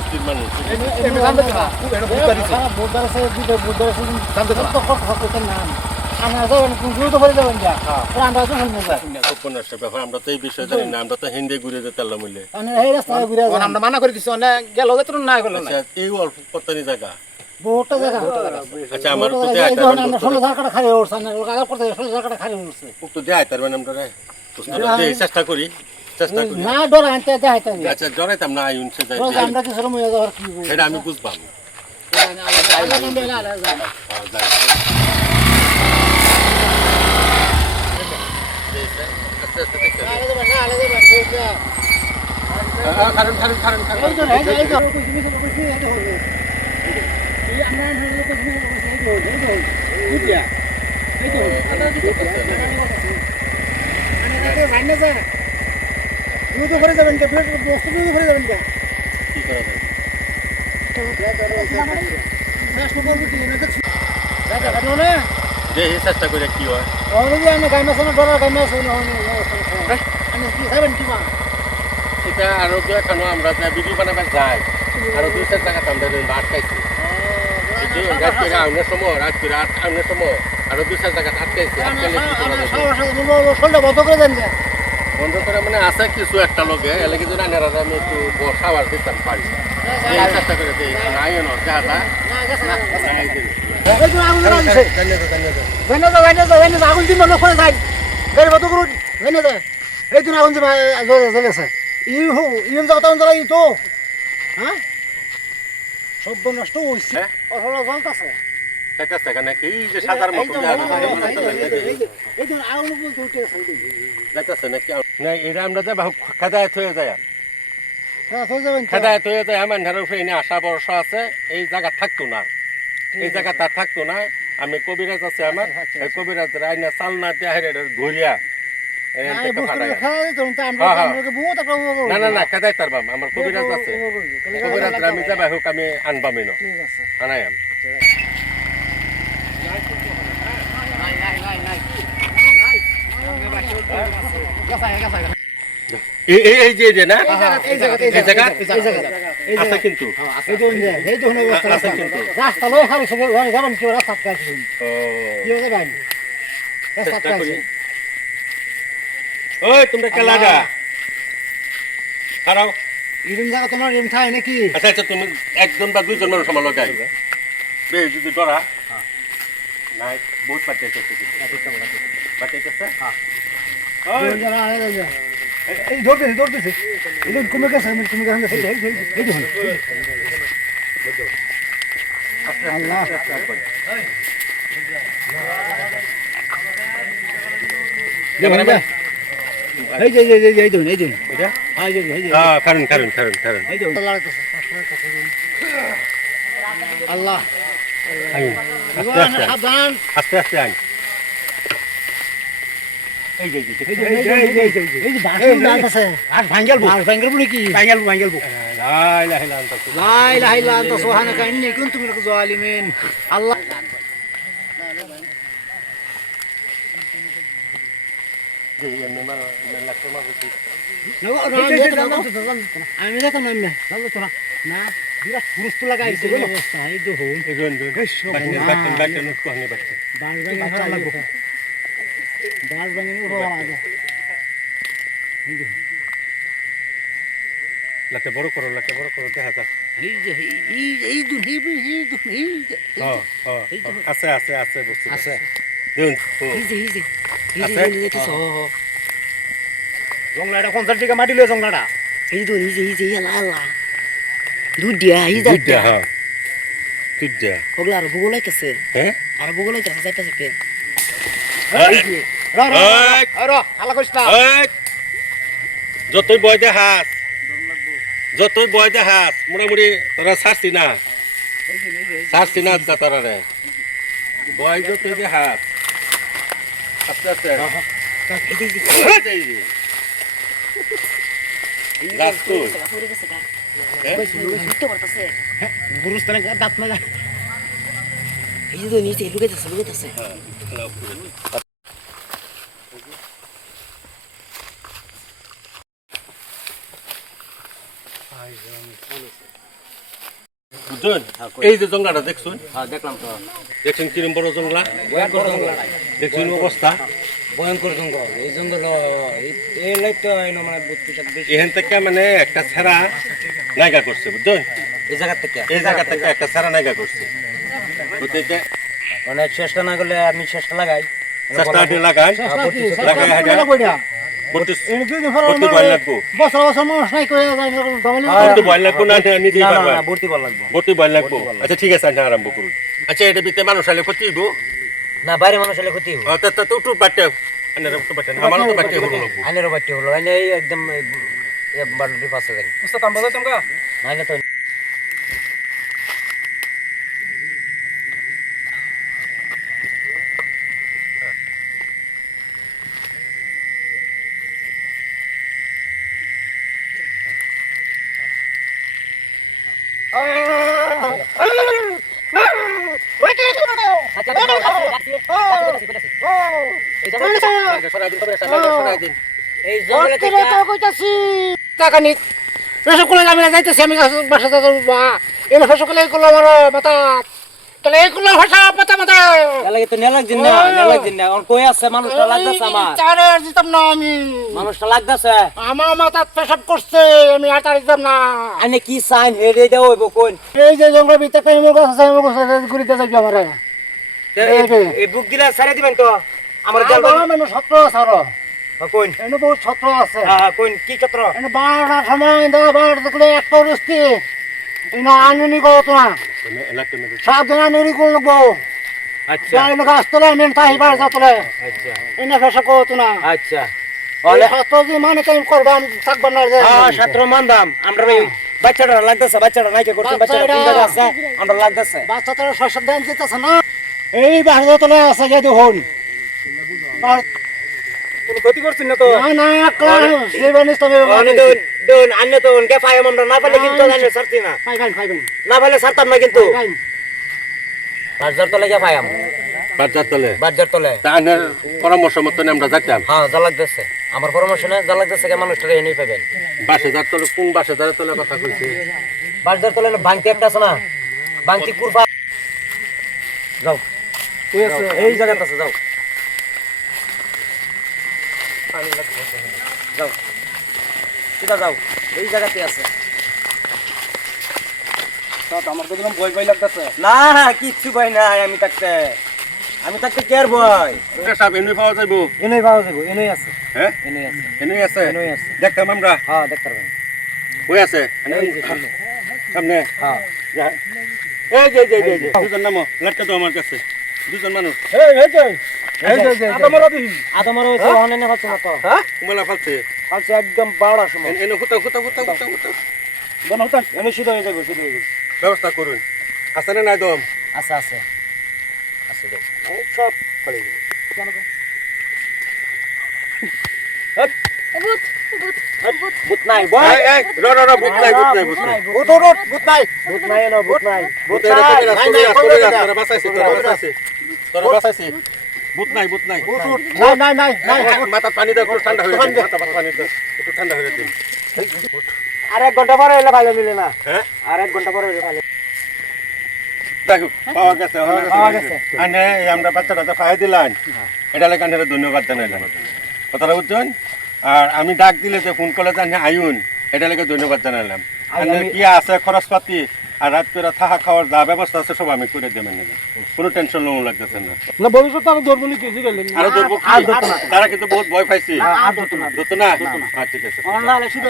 বস্তির মানুষ এমনি জানতে তো না এটা বুঝতে দিছে বুঝদার আছে দুটো বুঝদার আছে জানতে তো কত কত নাম আমরা যাবেন গুরুত্ব করে যাবেন যা আমরা তো শুনতে যাই উপন্যাসের ব্যাপার আমরা তো এই বিষয় জানি না আমরা তো হিন্দি ঘুরে যেতে আল্লাহ মিলে মানে এই রাস্তায় ঘুরে যান আমরা মানা করে দিছি অনেক গেল তো না গেল না আচ্ছা এই অল্প কতনি জায়গা বহুটা জায়গা আচ্ছা আমার তো আমরা 16 টাকা খালি উঠছে না কাগজ করতে 16 টাকা খালি উঠছে তো দেয় তার মানে আমরা চেষ্টা করি না ডর আনতে দেয় তাই আচ্ছা ডরাইতাম না আইন সে যাই আমরা কিছু সময় যাওয়ার কি এটা আমি বুঝবাম করে যাবেন করে যাবেন কি করা যায় যে চেষ্টা করে কি হয় সেটা আরো দু এখানো আমরা ভিডিও বানাবার যাই আরো দুই চার জায়গা আমরা আটকাইছি আউনের সময় রাত করে আউনের সময় আরো দুই চার জায়গা আটকাইছি বন্ধ করে মানে আছে কিছু একটা লোকে এলে কিছু না আমি একটু খাবার দিতাম পারি চেষ্টা করে দিই নাই দেখাটা আগুন দিন করে যাই গাড়ি বন্ধ করুন এই দিন আগুন জ্বলেছে ইম জ্বালাই তো হ্যাঁ সব নষ্ট হয়েছে জ্বলতেছে আশা ভরসা আছে এই জায়গা থাকতো না এই জায়গা তার থাকতো না আমি কবিরাজ আছে আমার কবিরাজ আইনা চালনা ঘুরিয়া না না না খেদাই তার বাম আমার কবিরাজ আছে কবিরাজ আমি যাবা হোক আমি আনবামই না আনাই আম এই যে না এই জায়গা আছে কিন্তু রাস্তা লয় খালি যাবেন কি রাস্তা কাটছেন কি যাবেন রাস্তা কাটছেন ওই তোমরা কেলাডা খারাও ইরুম জায়গা তোমার ইরুম থাই নাকি আচ্ছা আচ্ছা তুমি একজন বা দুইজন মানুষ আমার লগে আইবে বে যদি ডরা নাই বহুত পাইতেছে পাইতেছে হ্যাঁ এই ধরতেছে এই কমে গেছে তুমি গান এই দেখুন আল্লাহ এই যে এই দেখুন এটা হ্যাঁ কারণ এই দেখুন আল্লাহ আইন সাবধান আস্তে আস্তে আইন এই যে আল্লাহ আমি যেতাম না বিরাট পুরুষ তো লাগাইছে অবস্থা এই দেখুন লাতে বড় করো দেখা যাক আছে বুঝছি আছে দেখুন জংলাটা 50 টাকা মাটি লয়ে জংলাটা দুধ দিয়া হ্যাঁ দুধ দিয়া ওগুলা আর ভূগোল আইতাছে হ্যাঁ আর ভূগোল আইতাছে যাইতাছে কে যতই বয় দে হাস মোটামুটি তোরা ছাড়ছি না তোরা রে বয় যতই দে হাস আস্তে আস্তে গুরুস তালে দাঁত না এই যে নিচে লুকাইতেছে বুঝছেন এই যে জঙ্গলাটা দেখছুন হ্যাঁ দেখলাম তো দেখছেন কিরম বড় জঙ্গলা ভয়ঙ্কর জঙ্গল দেখছেন অবস্থা ভয়ঙ্কর জঙ্গল এই জঙ্গল এই লাইট মানে বুঝতে বেশি এখান থেকে মানে একটা ছেঁড়া নাইগা করছে বুঝছেন এই জায়গা থেকে এই জায়গা থেকে একটা ছেঁড়া নাইগা করছে ওদিকে মানে চেষ্টা না করলে আমি চেষ্টা লাগাই চেষ্টা দিয়ে লাগান লাগাই হাঁটা বত্রিশ এনে দুই দিন পরে বত্রিশ ভয় লাগবো বছর বছর মানুষ নাই করে যায় দমলে বত্রিশ ভয় লাগবো না নিজেই পারবেন ভর্তি বল লাগবে বত্রিশ ভয় লাগবো আচ্ছা ঠিক আছে আচ্ছা আরম্ভ করুন আচ্ছা এটা ভিতরে মানুষ আলে ক্ষতি হইব না বাইরে মানুষ হলে ক্ষতি হবে তো একটু বাটে আমারও তো বাটে হলো লাগবো আইনেরও বাড়তে হলো আইনে এই একদম বাড়ি পাশে যাই আইনে তো এই জঙ্গলে থেকে টাকা নিক ফেসব করলে আমি যাইতেছি আমি বাসা বা এনে ফেসব করলে এইগুলো আমার মাথা তাহলে এইগুলো ভাষা মাথা মাথা এলাকে তো নেলাক দিন না এখন কই আছে মানুষটা লাগতেছে আমার চারে আর দিতাম না আমি মানুষটা লাগতেছে আমার মাথা পেশাব করছে আমি আর তার দিতাম না আইনে কি সাইন হেডে দেও হইব কোন এই যে জঙ্গল ভিতরে এমন গাছ আছে এমন গাছ আছে ঘুরিতে যাবি আমার এই বুক গিলা সাইরে দিবেন তো আমার আমার বাবা মেনু ছত্র আছে আরো কোন এনে বহুত ছত্র আছে হ্যাঁ কোন কি চত্র এনে 12টার সময় দেখা 12টা দেখলে একটা রস্তি এনে আনুনি গত না সাবধানে আনুনি কোন লোক আচ্ছা এনে গাছ তোলে মেন তাই বার যা তোলে আচ্ছা এনে ফেসা কত না আচ্ছা ওলে ছত্র যে মানে কেন করবাম থাকবাম না যে হ্যাঁ ছাত্র মানদাম আমরা ওই বাচ্চাটা লাগতেছে বাচ্চাটা নাইকে করতে বাচ্চাটা কোন জায়গা আছে আমরা লাগতেছে বাচ্চা তোর শস্য দেন যেতেছে না এই বাহিরে তোলে আছে যে দেখুন কোন ক্ষতি করছেন না তো না না ক্লাস সেভেনিস তবে অনে দন আন্য তো অনকে পাইম আমরা না পাইলে কিন্তু আন্য ছাড়তি না ফাইবেন না পাইলে ছাড়তাম না কিন্তু ফাইবেন বাজার তো লাগিয়া পাইম বাচ্চার তলে বাজার তলে তা আইনের পরামর্শ মতন আমরা যাইতাম হ্যাঁ যা লাগতেছে আমার পরামর্শ না যা লাগতেছে কে মানুষটা এনেই পাবেন বাসে যার তলে কোন বাসে যার তলে কথা কইছে বাজার তলে বাংতি একটা আছে না বাংতি কুরবা যাও এই জায়গাটা আছে যাও যাও ঠিক আছে যাও এই জায়গাতে আছে আমার তো দিলাম ভয় ভয় লাগতেছে না কিচ্ছু ভয় নাই আমি থাকতে কেয়ার ভয় সাহেব এনে পাওয়া যাইব এনেই পাওয়া যাবো এনেই আছে হ্যাঁ এনেই আছে এনে আছে এনেই আছে দেখতাম আমরা হ্যাঁ দেখতে পারবেন কই আছে এই যে সামনে সামনে হ্যাঁ এই যে দুজন নামো লাটকা তো আমার কাছে দুজন মানুষ আদমর হয়েছে অনেক হচ্ছে না তো কুমলা ফালছে আচ্ছা একদম 12টার সময় এনে হুতা আমি শুধু হয়ে যাবো শুধু হয়ে যাবো ব্যবস্থা করুন আছে না নাই দম আছে আছে আছে যাও সব পড়ে যাবে বুত নাই বল এই র ভূত নাই ভূত নাই বুত নাই না বুত নাই ভূত নাই তোরা বাঁচাইছি ভূত নাই নাই মাথা পানি দাও একটু ঠান্ডা হয়ে যাবে মাথা পানি দাও একটু ঠান্ডা হয়ে যাবে আর 1 ঘন্টা পরে এলে ভালো মিলে না হ্যাঁ আর 1 ঘন্টা পরে এলে ভালো দেখো পাওয়া গেছে আনে আমরা বাচ্চাটা খাই দিলাম এটা লাগে আনের ধন্যবাদ জানাইলাম কথাটা বুঝছেন আর আমি ডাক দিলে যে ফোন করলে জানি আইন এটা লাগে ধন্যবাদ জানাইলাম আনের কি আছে খরচপাতি আর রাত করে থাকা খাওয়ার যা ব্যবস্থা আছে সব আমি করে দেবেন কোনো টেনশন লোন লাগতেছে না না ভবিষ্যতে আমি ধরবো নি কিছু গেলেন আরো ধরবো তারা কিন্তু বহুত ভয় পাইছি ধরতো না ঠিক আছে অনলাইনে শুধু